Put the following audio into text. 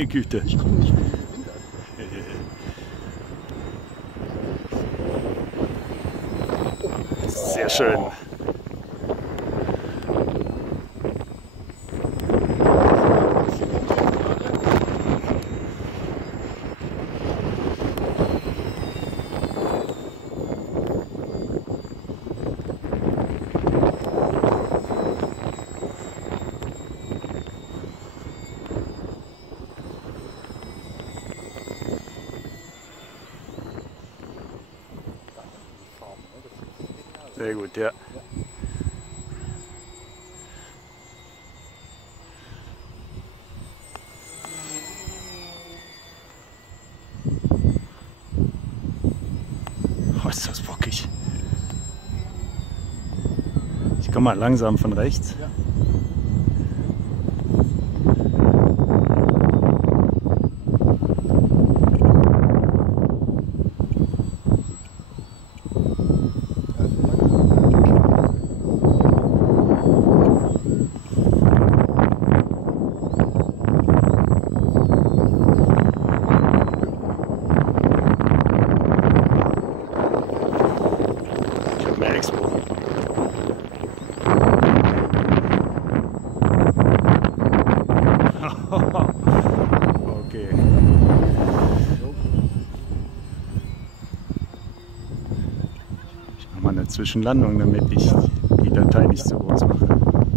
Meine Güte. Ich komme nicht mehr in den Winter. Sehr schön. Sehr gut, ja. Oh, ist das bockig. Ich komme mal langsam von rechts. Ja. Mehr Expo. Okay. Ich mache mal eine Zwischenlandung, damit ich die Datei nicht zu groß mache.